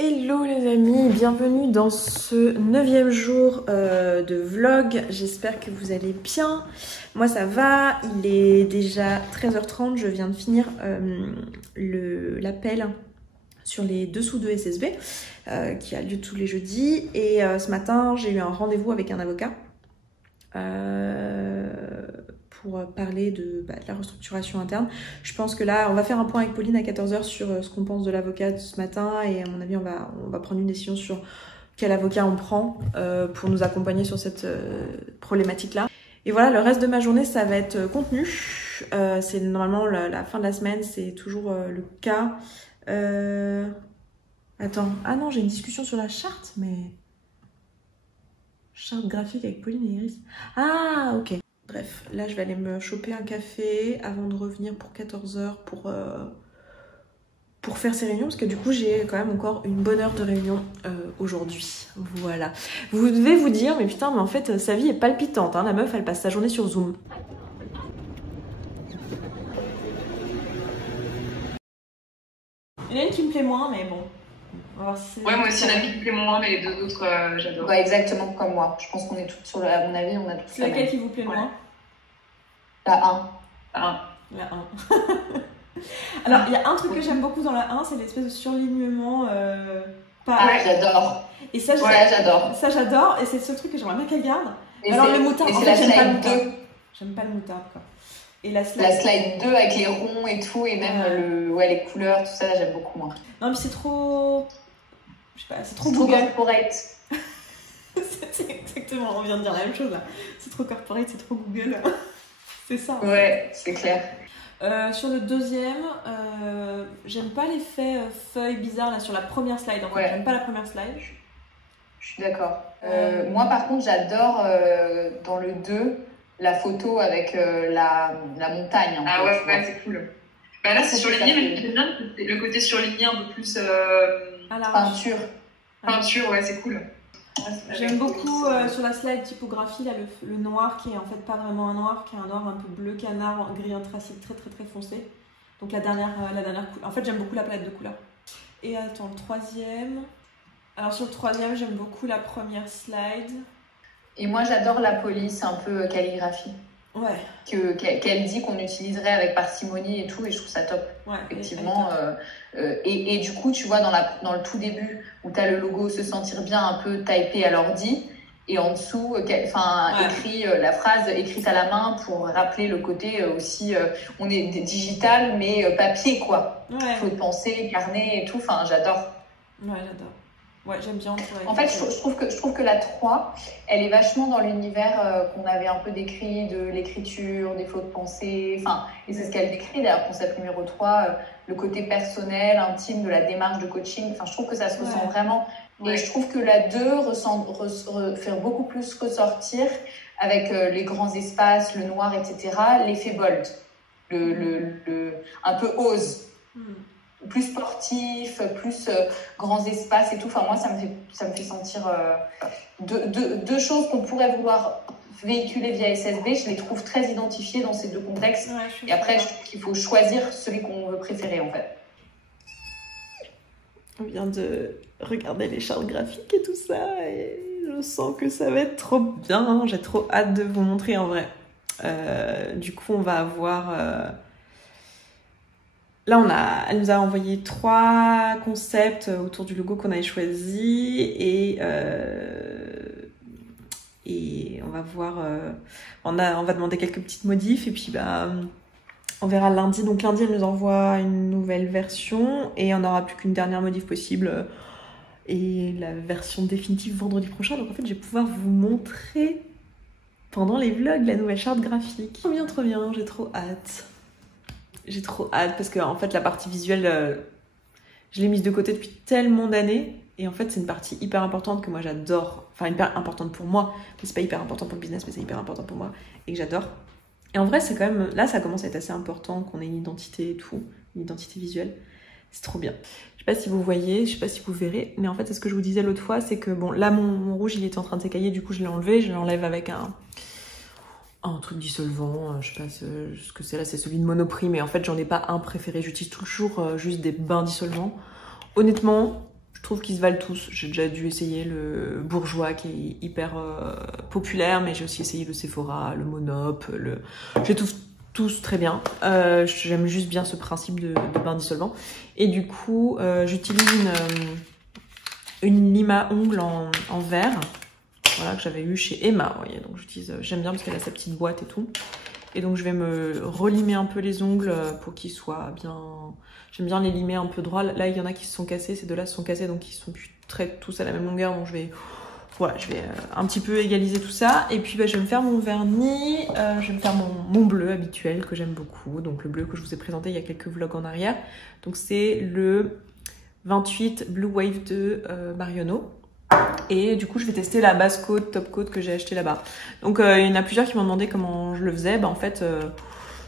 Hello les amis, bienvenue dans ce 9e jour de vlog. J'espère que vous allez bien. Moi ça va, il est déjà 13h30, je viens de finir l'appel sur les dessous de SSB qui a lieu tous les jeudis. Et ce matin j'ai eu un rendez-vous avec un avocat pour parler de la restructuration interne. Je pense que là, on va faire un point avec Pauline à 14h sur ce qu'on pense de l'avocat de ce matin et à mon avis, on va prendre une décision sur quel avocat on prend pour nous accompagner sur cette problématique-là. Et voilà, le reste de ma journée, ça va être contenu. C'est normalement la fin de la semaine, c'est toujours le cas. Attends, ah non, j'ai une discussion sur la charte, mais... Charte graphique avec Pauline et Iris. Ah, ok. Bref, là je vais aller me choper un café avant de revenir pour 14h pour faire ces réunions, parce que du coup j'ai quand même encore une bonne heure de réunion aujourd'hui. Voilà. Vous devez vous dire, mais putain, mais en fait sa vie est palpitante, hein. La meuf elle passe sa journée sur Zoom. Il y en a une qui me plaît moins, mais bon. On va voir si ouais, moi aussi, il y en a qui me plaît moins, mais les deux autres, j'adore. Ouais, exactement comme moi. Je pense qu'on est toutes sur le... À mon avis, on a tous c'est laquelle qui vous plaît moins? La 1. La 1. La 1. Alors, il y a un truc que j'aime beaucoup dans la 1, c'est l'espèce de surlignement. Ah, j'adore. Et ça, j'adore. Ça, j'adore. Et c'est le seul truc que j'aimerais bien qu'elle garde. Et alors, le moutarde, en fait, j'aime pas le moutarde. J'aime pas le moutarde, quoi. Et la slide 2 avec les ronds et tout, et même les couleurs, tout ça, j'aime beaucoup moins. Non, mais c'est trop... Je sais pas, c'est trop Google. Corporate. C'est exactement, on vient de dire la même chose, là. C'est trop corporate, c'est trop Google. C'est ça. Ouais, c'est clair. Sur le deuxième, j'aime pas l'effet feuille bizarre, là, sur la première slide. En fait, j'aime pas la première slide. Je suis d'accord. Moi, par contre, j'adore, dans le 2... la photo avec la montagne. Ah ouais, c'est cool. Bah là, c'est surligné, mais j'aime bien le côté surligné un peu plus... peinture. Peinture, ouais, c'est cool. J'aime beaucoup sur la slide typographie, là, le noir qui est en fait pas vraiment un noir, qui est un noir un peu bleu canard, gris anthracite très très très foncé. Donc la dernière couleur. En fait, j'aime beaucoup la palette de couleurs. Et attends, le troisième... Alors sur le troisième, j'aime beaucoup la première slide. Et moi, j'adore la police un peu calligraphie. Ouais. Qu'elle dit qu'on utiliserait avec parcimonie et tout, et je trouve ça top. Ouais, effectivement. Et du coup, tu vois, dans le tout début, où tu as le logo se sentir bien un peu typé à l'ordi, et en dessous, écrit la phrase écrite à la main pour rappeler le côté aussi, on est digital, mais papier, quoi. Ouais. Faut penser, carnet et tout. Enfin, j'adore. Ouais, j'adore. Ouais, j'aime bien. En fait, je trouve que la 3, elle est vachement dans l'univers qu'on avait un peu décrit de l'écriture, des flots de pensée. Enfin, et c'est ce qu'elle décrit d'ailleurs, concept numéro 3, le côté personnel, intime de la démarche de coaching. Enfin, je trouve que ça se ressent vraiment. Ouais. Et je trouve que la 2 fait beaucoup plus ressortir avec les grands espaces, le noir, etc., l'effet bold, un peu ose. Plus sportif, plus grands espaces et tout. Enfin, moi, ça me fait sentir deux choses qu'on pourrait vouloir véhiculer via SSB. Je les trouve très identifiées dans ces deux contextes. Ouais, et après, je trouve qu'il faut choisir celui qu'on veut préférer, en fait. On vient de regarder les chartes graphiques et tout ça, et je sens que ça va être trop bien. J'ai trop hâte de vous montrer en vrai. Du coup, on va avoir... Là, elle nous a envoyé 3 concepts autour du logo qu'on avait choisi et on va voir. On va demander quelques petites modifs et puis on verra lundi. Donc lundi, elle nous envoie une nouvelle version et on n'aura plus qu'une dernière modif possible et la version définitive vendredi prochain. Donc en fait, je vais pouvoir vous montrer pendant les vlogs la nouvelle charte graphique. Trop bien, j'ai trop hâte. J'ai trop hâte parce que en fait la partie visuelle je l'ai mise de côté depuis tellement d'années et en fait c'est une partie hyper importante que moi j'adore, enfin hyper importante pour moi, mais c'est pas hyper important pour le business mais c'est hyper important pour moi et que j'adore. Et en vrai c'est quand même, là ça commence à être assez important qu'on ait une identité et tout, une identité visuelle, c'est trop bien. Je sais pas si vous voyez, je sais pas si vous verrez, mais en fait c'est ce que je vous disais l'autre fois, c'est que bon là mon rouge il était en train de s'écailler, du coup je l'ai enlevé, je l'enlève avec un truc dissolvant, je sais pas ce que c'est là, c'est celui de Monoprix, mais en fait j'en ai pas un préféré, j'utilise toujours juste des bains dissolvants. Honnêtement, Je trouve qu'ils se valent tous. J'ai déjà dû essayer le Bourjois qui est hyper populaire, mais j'ai aussi essayé le Sephora, le Monop, j'ai tous très bien. J'aime juste bien ce principe de bain dissolvant. Et du coup, j'utilise une lime à ongles en verre, voilà, que j'avais eu chez Emma. Vous voyez, donc j'aime bien parce qu'elle a sa petite boîte et tout. Et donc je vais me relimer un peu les ongles pour qu'ils soient bien... J'aime bien les limer un peu droits. Là, il y en a qui se sont cassés, ces deux-là se sont cassés, donc ils sont plus tous à la même longueur. Donc je vais un petit peu égaliser tout ça. Et puis je vais me faire mon vernis, je vais me faire mon bleu habituel que j'aime beaucoup. Donc le bleu que je vous ai présenté il y a quelques vlogs en arrière. Donc c'est le 28 Blue Wave de Marionneau. Et du coup je vais tester la base coat, top coat que j'ai acheté là-bas. Donc il y en a plusieurs qui m'ont demandé comment je le faisais. En fait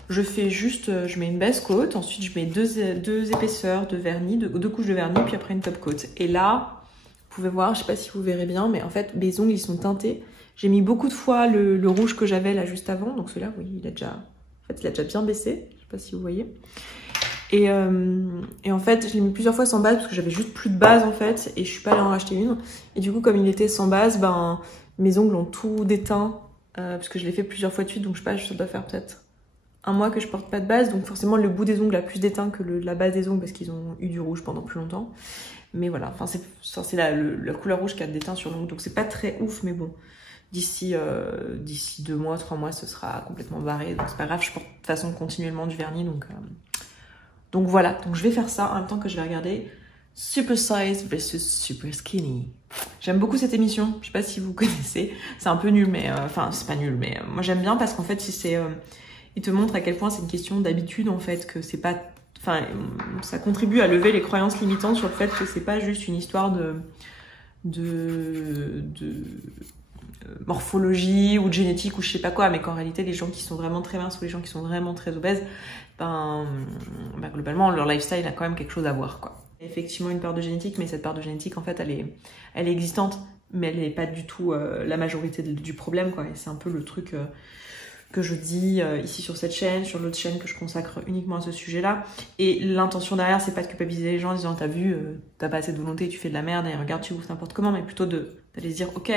je fais juste, je mets une base coat, ensuite je mets deux épaisseurs de vernis, deux couches de vernis, puis après une top coat. Et là, vous pouvez voir, je sais pas si vous verrez bien, mais en fait mes ongles ils sont teintés. J'ai mis beaucoup de fois le rouge que j'avais là juste avant, donc celui-là, oui, il a déjà bien baissé, je sais pas si vous voyez. Et en fait, je l'ai mis plusieurs fois sans base parce que j'avais juste plus de base en fait, et je suis pas allée en racheter une. Et du coup, comme il était sans base, mes ongles ont tout déteint parce que je l'ai fait plusieurs fois de suite, donc je sais pas, ça doit faire peut-être un mois que je porte pas de base, donc forcément le bout des ongles a plus déteint que la base des ongles parce qu'ils ont eu du rouge pendant plus longtemps. Mais voilà, enfin c'est la couleur rouge qui a déteint sur l'ongle, donc c'est pas très ouf, mais bon, d'ici 2 mois, 3 mois, ce sera complètement barré, donc c'est pas grave, je porte de toute façon continuellement du vernis, donc voilà, donc je vais faire ça en même temps que je vais regarder Super Size vs Super Skinny. J'aime beaucoup cette émission, je sais pas si vous connaissez, c'est un peu nul, mais enfin c'est pas nul, mais moi j'aime bien parce qu'en fait il te montre à quel point c'est une question d'habitude en fait, que c'est pas, enfin ça contribue à lever les croyances limitantes sur le fait que c'est pas juste une histoire de morphologie ou de génétique ou je sais pas quoi, mais qu'en réalité les gens qui sont vraiment très minces ou les gens qui sont vraiment très obèses, globalement leur lifestyle a quand même quelque chose à voir quoi. Effectivement une part de génétique, mais cette part de génétique en fait elle est existante, mais elle n'est pas du tout la majorité du problème quoi. Et c'est un peu le truc que je dis ici sur cette chaîne, sur l'autre chaîne que je consacre uniquement à ce sujet-là. Et l'intention derrière, c'est pas de culpabiliser les gens en disant t'as vu, t'as pas assez de volonté, tu fais de la merde et regarde, tu bouffes n'importe comment, mais plutôt d'aller se dire ok,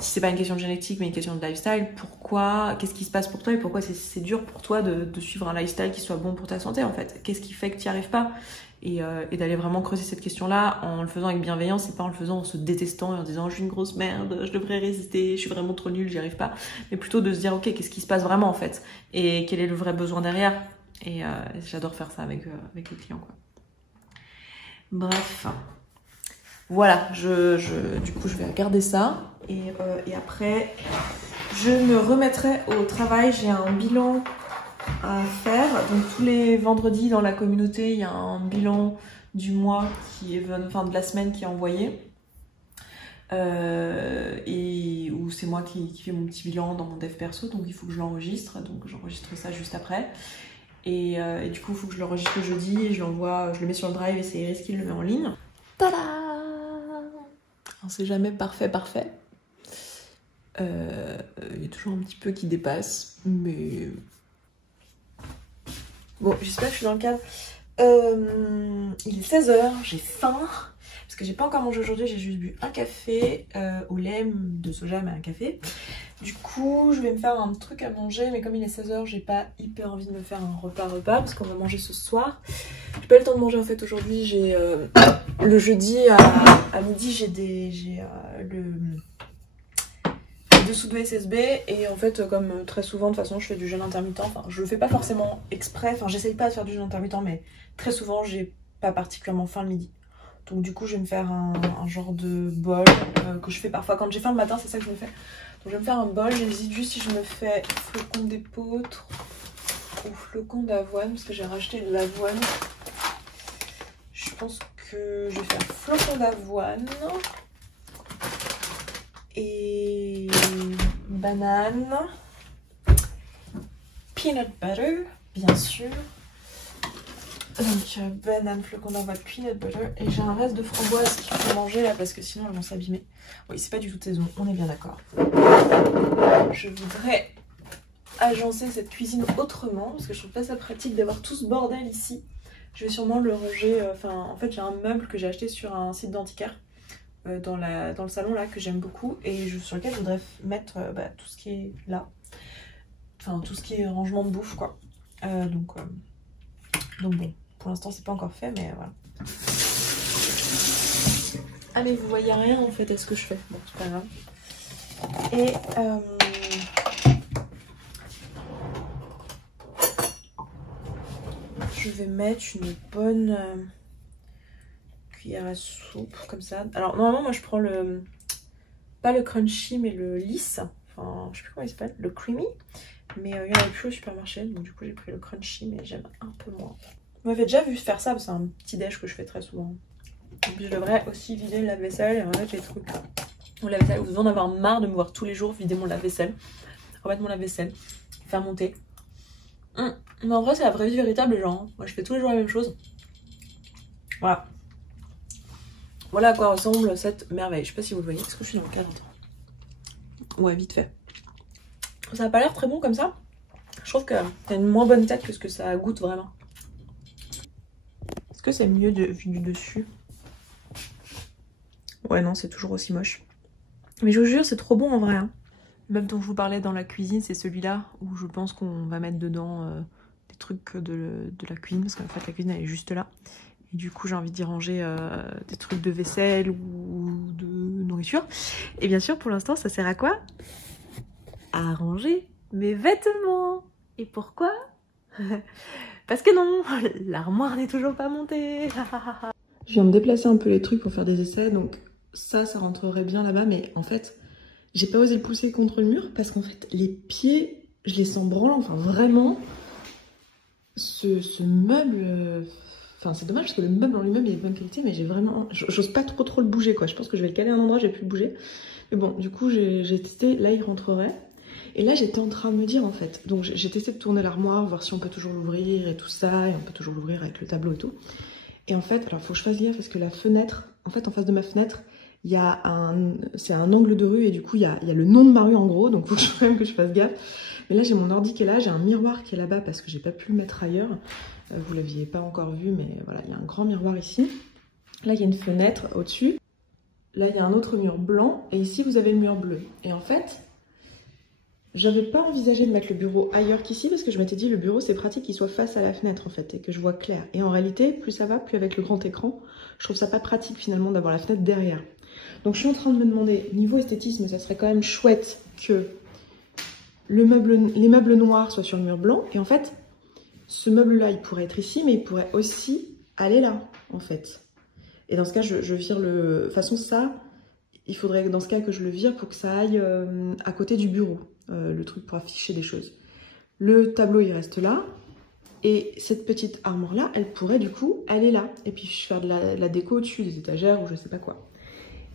si c'est pas une question de génétique mais une question de lifestyle, pourquoi, qu'est-ce qui se passe pour toi et pourquoi c'est dur pour toi de suivre un lifestyle qui soit bon pour ta santé en fait. Qu'est-ce qui fait que tu n'y arrives pas? Et d'aller vraiment creuser cette question-là en le faisant avec bienveillance et pas en le faisant en se détestant et en disant je suis une grosse merde, je devrais résister, je suis vraiment trop nulle, j'y arrive pas. Mais plutôt de se dire ok, qu'est-ce qui se passe vraiment en fait et quel est le vrai besoin derrière. Et j'adore faire ça avec les clients quoi. Bref, voilà, du coup je vais regarder ça et après je me remettrai au travail. J'ai un bilan à faire, donc tous les vendredis dans la communauté il y a un bilan du mois de la semaine qui est envoyé et où c'est moi qui fais mon petit bilan dans mon dev perso, donc il faut que je l'enregistre, donc j'enregistre ça juste après et du coup il faut que je l'enregistre le jeudi et je le mets sur le drive et c'est Iris qui le met en ligne. Tada! C'est jamais parfait. Il y a toujours un petit peu qui dépasse, mais bon, j'espère que je suis dans le cadre. Il est 16h, j'ai faim. Parce que j'ai pas encore mangé aujourd'hui, j'ai juste bu un café au lait de soja, mais un café. Du coup, je vais me faire un truc à manger, mais comme il est 16h, j'ai pas hyper envie de me faire un repas, parce qu'on va manger ce soir. J'ai pas eu le temps de manger en fait aujourd'hui. J'ai le jeudi à midi, j'ai le dessous de SSB et en fait comme très souvent de toute façon je fais du jeûne intermittent, enfin je le fais pas forcément exprès, enfin j'essaye pas de faire du jeûne intermittent mais très souvent j'ai pas particulièrement faim le midi, donc du coup je vais me faire un genre de bol que je fais parfois quand j'ai faim le matin, c'est ça que je me fais, donc je vais me faire un bol. J'hésite juste si je me fais flocons d'épeautre ou flocons d'avoine parce que j'ai racheté de l'avoine. Je pense que je vais faire flocons d'avoine et banane, peanut butter bien sûr, donc banane, flocons d'avoine, peanut butter, et j'ai un reste de framboises qu'il faut manger là parce que sinon elles vont s'abîmer. Oui, c'est pas du tout de saison, on est bien d'accord. Je voudrais agencer cette cuisine autrement parce que je trouve pas ça pratique d'avoir tout ce bordel ici Je vais sûrement le ranger, en fait j'ai un meuble que j'ai acheté sur un site d'antiquaire dans le salon là que j'aime beaucoup et sur lequel je voudrais mettre tout ce qui est là. Enfin tout ce qui est rangement de bouffe quoi. Donc bon, pour l'instant c'est pas encore fait mais voilà. Ah mais vous voyez rien en fait à ce que je fais, bon c'est pas grave. Et je vais mettre une bonne cuillère à soupe comme ça. Alors normalement moi je prends pas le crunchy mais le lisse. Enfin je sais plus comment il s'appelle, le creamy. Mais il n'y en avait plus au supermarché donc du coup j'ai pris le crunchy mais j'aime un peu moins. Vous m'avez déjà vu faire ça, c'est un petit déj que je fais très souvent. Et puis je devrais aussi vider le lave-vaisselle et remettre les trucs au lave-vaisselle. Vous devez en avoir marre de me voir tous les jours vider mon lave-vaisselle, remettre mon lave-vaisselle, faire monter. Mais en vrai c'est la vraie vie véritable genre. Moi je fais tous les jours la même chose. Voilà. Voilà à quoi ressemble cette merveille. Je sais pas si vous le voyez. Est-ce que je suis dans le cadre? Ouais, vite fait. Ça n'a pas l'air très bon comme ça. Je trouve que t'as une moins bonne tête que ce que ça goûte vraiment. Est-ce que c'est mieux vu du dessus? Ouais non, c'est toujours aussi moche. Mais je vous jure, c'est trop bon en vrai. Hein. Le meuble dont je vous parlais dans la cuisine, c'est celui-là où je pense qu'on va mettre dedans des trucs de la cuisine. Parce qu'en fait, la cuisine, elle est juste là. Et du coup, j'ai envie d'y ranger des trucs de vaisselle ou de nourriture. Et bien sûr, pour l'instant, ça sert à quoi? À ranger mes vêtements. Et pourquoi? Parce que non, l'armoire n'est toujours pas montée. Je viens de déplacer un peu les trucs pour faire des essais, donc ça rentrerait bien là-bas, mais en fait, j'ai pas osé le pousser contre le mur parce qu'en fait, les pieds, je les sens brûlants, enfin vraiment, ce meuble, enfin c'est dommage parce que le meuble en lui-même est de bonne qualité, mais j'ai vraiment, j'ose pas trop le bouger quoi, je pense que je vais le caler à un endroit, j'ai pu le bouger, mais bon, du coup j'ai testé, là il rentrerait. Et là j'étais en train de me dire en fait, donc j'ai testé de tourner l'armoire, voir si on peut toujours l'ouvrir et tout ça, et on peut toujours l'ouvrir avec le tableau et tout. Et en fait, alors faut que je fasse gaffe parce que la fenêtre, en fait en face de ma fenêtre, il y a c'est un angle de rue et du coup il y a le nom de ma rue en gros, donc faut quand même que je fasse gaffe. Mais là j'ai mon ordi qui est là, j'ai un miroir qui est là-bas parce que j'ai pas pu le mettre ailleurs. Vous l'aviez pas encore vu mais voilà, il y a un grand miroir ici. Là il y a une fenêtre au-dessus. Là il y a un autre mur blanc et ici vous avez le mur bleu. Et en fait, j'avais pas envisagé de mettre le bureau ailleurs qu'ici parce que je m'étais dit le bureau c'est pratique qu'il soit face à la fenêtre en fait et que je vois clair. Et en réalité, plus ça va, plus avec le grand écran, je trouve ça pas pratique finalement d'avoir la fenêtre derrière. Donc je suis en train de me demander, niveau esthétisme, ça serait quand même chouette que les meubles noirs soient sur le mur blanc. Et en fait, ce meuble-là, il pourrait être ici, mais il pourrait aussi aller là, en fait. Et dans ce cas, je vire le... De toute façon, ça, il faudrait dans ce cas que je le vire pour que ça aille à côté du bureau. Le truc pour afficher des choses. Le tableau il reste là et cette petite armoire là elle pourrait du coup aller là et puis faire de la déco au-dessus des étagères ou je sais pas quoi.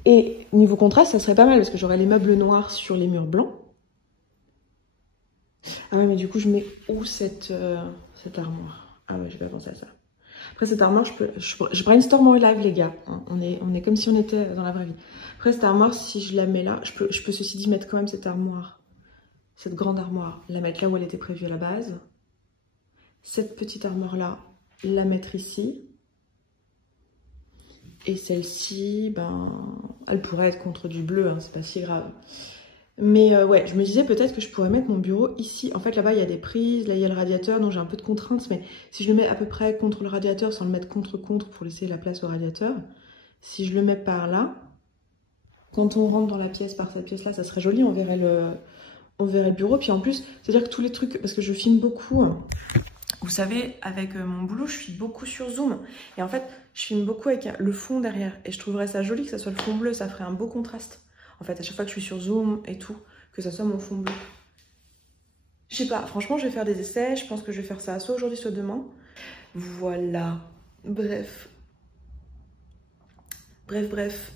Et niveau contraste ça serait pas mal parce que j'aurais les meubles noirs sur les murs blancs. Ah ouais mais du coup je mets où cette armoire? Ah ouais j'ai pas pensé à ça. Après cette armoire je brainstorm en live les gars, on est comme si on était dans la vraie vie. Après cette armoire si je la mets là, je peux ceci dit mettre quand même cette armoire. Cette grande armoire, la mettre là où elle était prévue à la base. Cette petite armoire-là, la mettre ici. Et celle-ci, ben, elle pourrait être contre du bleu, hein, c'est pas si grave. Mais ouais, je me disais peut-être que je pourrais mettre mon bureau ici. En fait, là-bas, il y a des prises, là, il y a le radiateur, donc j'ai un peu de contraintes. Mais si je le mets à peu près contre le radiateur, sans le mettre contre pour laisser la place au radiateur, si je le mets par là, quand on rentre dans la pièce par cette pièce-là, ça serait joli, on verrait le bureau. Puis en plus, c'est-à-dire que tous les trucs, parce que je filme beaucoup, vous savez, avec mon boulot, je filme beaucoup sur Zoom. Et en fait, je filme beaucoup avec le fond derrière. Et je trouverais ça joli que ça soit le fond bleu, ça ferait un beau contraste. En fait, à chaque fois que je suis sur Zoom et tout, que ça soit mon fond bleu. Je sais pas, franchement, je vais faire des essais. Je pense que je vais faire ça soit aujourd'hui, soit demain. Voilà. Bref. Bref.